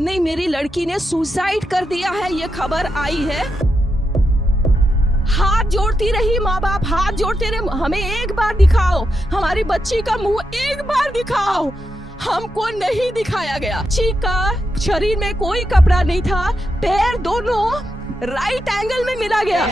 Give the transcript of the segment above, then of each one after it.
नहीं, मेरी लड़की ने सुसाइड कर दिया है, ये खबर आई है। हाथ जोड़ती रही, माँ बाप हाथ जोड़ते रहे, हमें एक बार दिखाओ, हमारी बच्ची का मुंह एक बार दिखाओ। हमको नहीं दिखाया गया। बच्ची का शरीर में कोई कपड़ा नहीं था, पैर दोनों राइट एंगल में मिला गया।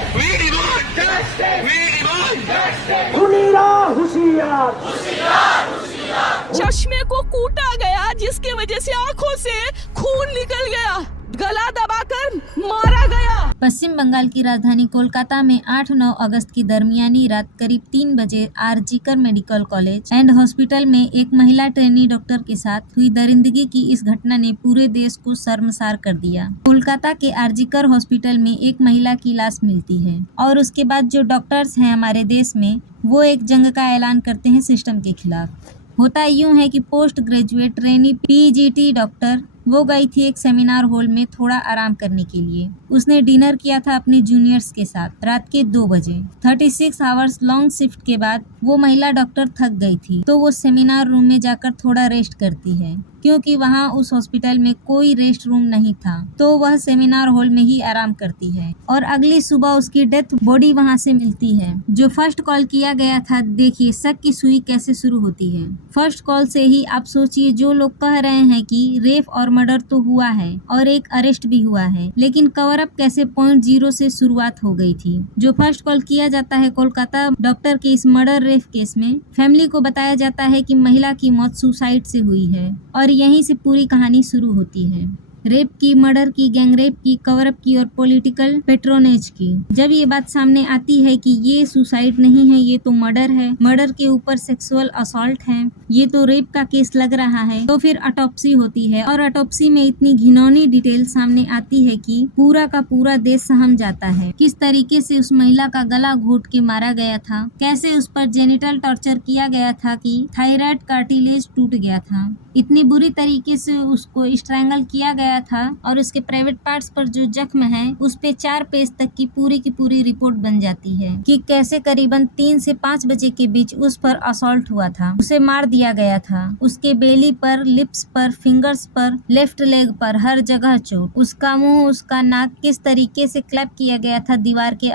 चश्मे को कूटा गया, जिसकी वजह से आंखों से खून निकल गया, गला दबाकर मारा गया। पश्चिम बंगाल की राजधानी कोलकाता में 8-9 अगस्त की दरमियानी रात करीब 3 बजे RG Kar medical college and hospital में एक महिला ट्रेनी डॉक्टर के साथ हुई दरिंदगी की इस घटना ने पूरे देश को शर्मसार कर दिया। कोलकाता के आरजीकर हॉस्पिटल में एक महिला की लाश मिलती है और उसके बाद जो डॉक्टर्स हैं हमारे देश में, वो एक जंग का ऐलान करते हैं सिस्टम के खिलाफ। होता यूं है कि post graduate trainee PGT doctor वो गई थी एक सेमिनार हॉल में थोड़ा आराम करने के लिए। उसने डिनर किया था अपने जूनियर्स के साथ रात के 2 बजे। 36 आवर्स लॉन्ग शिफ्ट के बाद वो महिला डॉक्टर थक गई थी, तो वो सेमिनार रूम में जाकर थोड़ा रेस्ट करती है, क्योंकि वहाँ उस हॉस्पिटल में कोई रेस्ट रूम नहीं था, तो वह सेमिनार हॉल में ही आराम करती है। और अगली सुबह उसकी डेथ बॉडी वहाँ से मिलती है। जो फर्स्ट कॉल किया गया था, देखिए शक की सुई कैसे शुरू होती है। फर्स्ट कॉल से ही आप सोचिए, जो लोग कह रहे हैं कि रेप और मर्डर तो हुआ है और एक अरेस्ट भी हुआ है, लेकिन कवर अप कैसे पॉइंट 0 से शुरुआत हो गई थी। जो फर्स्ट कॉल किया जाता है कोलकाता डॉक्टर के इस मर्डर रेप केस में, फैमिली को बताया जाता है कि महिला की मौत सुसाइड से हुई है और यहीं से पूरी कहानी शुरू होती है। रेप की, मर्डर की, गैंगरेप की, कवरअप की और पॉलिटिकल पेट्रोनेज की। जब ये बात सामने आती है कि ये सुसाइड नहीं है, ये तो मर्डर है, मर्डर के ऊपर सेक्सुअल असॉल्ट है, ये तो रेप का केस लग रहा है, तो फिर ऑटोप्सी होती है और ऑटोप्सी में इतनी घिनौनी डिटेल सामने आती है कि पूरा का पूरा देश सहम जाता है। किस तरीके से उस महिला का गला घोट के मारा गया था, कैसे उस पर जेनिटल टॉर्चर किया गया था कि थायराइड कार्टिलेज टूट गया था, इतनी बुरी तरीके से उसको स्ट्रैंगल किया गया था और उसके प्राइवेट पार्ट्स पर जो जख्म है उस पे 4 पेज तक की पूरी रिपोर्ट बन जाती है कि कैसे करीबन 3 से 5 बजे के बीच उस पर असॉल्ट हुआ था, उसे मार दिया गया था। उसके बेली पर, लिप्स पर, फिंगर्स पर, लेफ्ट लेग पर हर जगह चोट, उसका मुंह, उसका नाक किस तरीके से क्लैप किया गया था दीवार के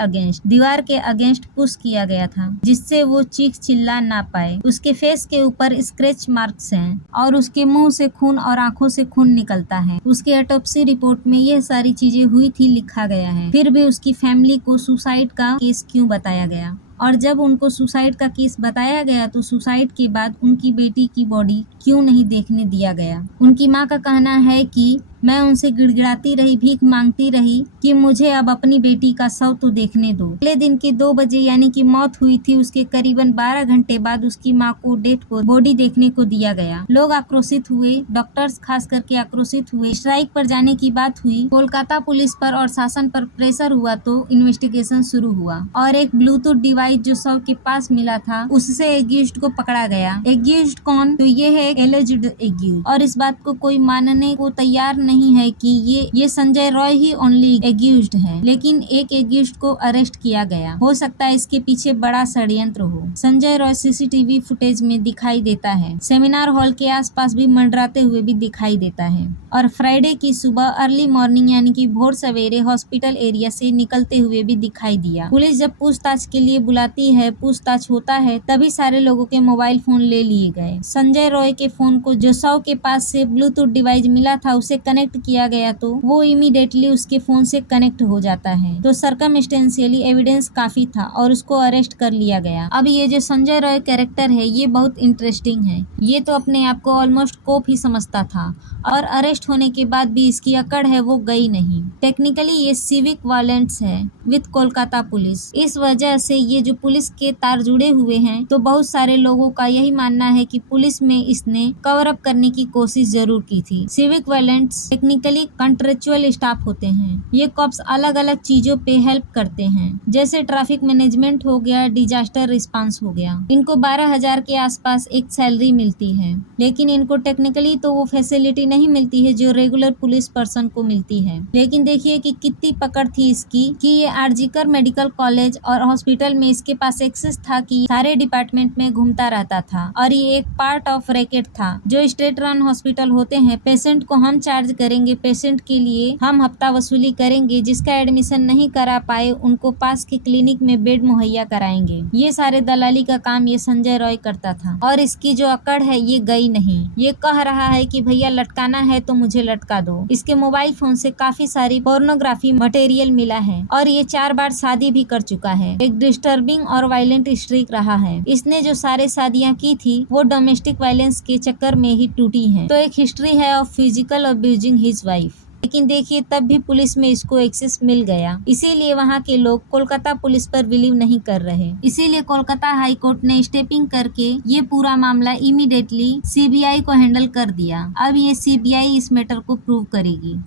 अगेंस्ट पुश किया गया था, जिससे वो चीख चिल्ला ना पाए। उसके फेस के ऊपर स्क्रैच मार्क्स हैं और उसके मुंह से खून और आंखों से खून निकलता है। उसके ऑटोप्सी रिपोर्ट में यह सारी चीजें हुई थी लिखा गया है। फिर भी उसकी फैमिली को सुसाइड का केस क्यों बताया गया? और जब उनको सुसाइड का केस बताया गया तो सुसाइड के बाद उनकी बेटी की बॉडी क्यों नहीं देखने दिया गया? उनकी माँ का कहना है कि मैं उनसे गिड़गिड़ाती रही, भीख मांगती रही कि मुझे अब अपनी बेटी का शव तो देखने दो। अगले दिन के 2 बजे यानी कि मौत हुई थी, उसके करीबन 12 घंटे बाद उसकी माँ को डेथ बॉडी देखने को दिया गया। लोग आक्रोशित हुए, डॉक्टर्स खास करके आक्रोशित हुए। स्ट्राइक पर जाने की बात हुई, कोलकाता पुलिस पर और शासन पर प्रेशर हुआ तो इन्वेस्टिगेशन शुरू हुआ और एक ब्लूटूथ डिवाइस जो शव के पास मिला था उससे एक्यूज्ड को पकड़ा गया। एक्यूज्ड कौन? तो ये है एलिज्ड एक्यूज्ड, और इस बात को कोई मानने को तैयार नहीं है कि ये संजय रॉय ही ओनली एक्यूज्ड है, लेकिन एक एक्यूज्ड को अरेस्ट किया गया। हो सकता है इसके पीछे बड़ा षड्यंत्र हो। संजय रॉय सीसीटीवी फुटेज में दिखाई देता है, सेमिनार हॉल के आसपास भी मंडराते हुए भी दिखाई देता है और फ्राइडे की सुबह अर्ली मॉर्निंग यानी कि भोर सवेरे हॉस्पिटल एरिया से निकलते हुए भी दिखाई दिया। पुलिस जब पूछताछ के लिए बुलाती है, पूछताछ होता है, तभी सारे लोगों के मोबाइल फोन ले लिए गए। संजय रॉय के फोन को जो शव के पास से ब्लूटूथ डिवाइस मिला था उसे कनेक्ट किया गया तो वो इमीडिएटली उसके फोन से कनेक्ट हो जाता है। तो सर्कमस्टेंशियली एविडेंस काफी था और उसको अरेस्ट कर लिया गया। अब ये जो संजय रॉय कैरेक्टर है ये बहुत इंटरेस्टिंग है। ये तो अपने आप को ऑलमोस्ट कोप ही समझता था और अरेस्ट होने के बाद भी इसकी अकड़ है वो गई नहीं। टेक्निकली ये सिविक वायलेंस है विद कोलकाता पुलिस। इस वजह से ये जो पुलिस के तार जुड़े हुए हैं, तो बहुत सारे लोगों का यही मानना है कि पुलिस में इसने कवर अप करने की कोशिश जरूर की थी। Civic violence technically contractual staff होते हैं। ये कॉप्स अलग अलग चीजों पे हेल्प करते हैं, जैसे ट्रैफिक मैनेजमेंट हो गया, डिजास्टर रिस्पांस हो गया। इनको 12,000 के आसपास एक सैलरी मिलती है, लेकिन इनको टेक्निकली तो वो फैसिलिटी नहीं मिलती है जो रेगुलर पुलिस पर्सन को मिलती है। लेकिन देखिए कि कितनी पकड़ थी इसकी कि ये आरजीकर मेडिकल कॉलेज और हॉस्पिटल में इसके पास एक्सेस था कि सारे डिपार्टमेंट में घूमता रहता था और ये एक पार्ट ऑफ रैकेट था। जो स्टेट रन हॉस्पिटल होते हैं, पेशेंट को हम चार्ज करेंगे, पेशेंट के लिए हम हफ्ता वसूली करेंगे, जिसका एडमिशन नहीं करा पाए उनको पास के क्लिनिक में बेड मुहैया कराएंगे। ये सारे दलाली का काम ये संजय रॉय करता था और इसकी जो अकड़ है ये गई नहीं। ये कह रहा है कि भैया लटकाना है तो मुझे लटका दो। इसके मोबाइल फोन से काफी सारी पोर्नोग्राफी मटेरियल मिला है और ये 4 बार शादी भी कर चुका है। एक डिस्टर्बिंग और वायलेंट स्ट्रीक रहा है। इसने जो सारे शादियां की थी वो डोमेस्टिक वायलेंस के चक्कर में ही टूटी हैं। तो एक हिस्ट्री है of physical abusing his wife. लेकिन देखिए तब भी पुलिस में इसको एक्सेस मिल गया, इसीलिए वहाँ के लोग कोलकाता पुलिस पर बिलीव नहीं कर रहे। इसीलिए कोलकाता हाई कोर्ट ने स्टेपिंग करके ये पूरा मामला इमीडिएटली सीबीआई को हैंडल कर दिया। अब ये सीबीआई इस मैटर को प्रूव करेगी।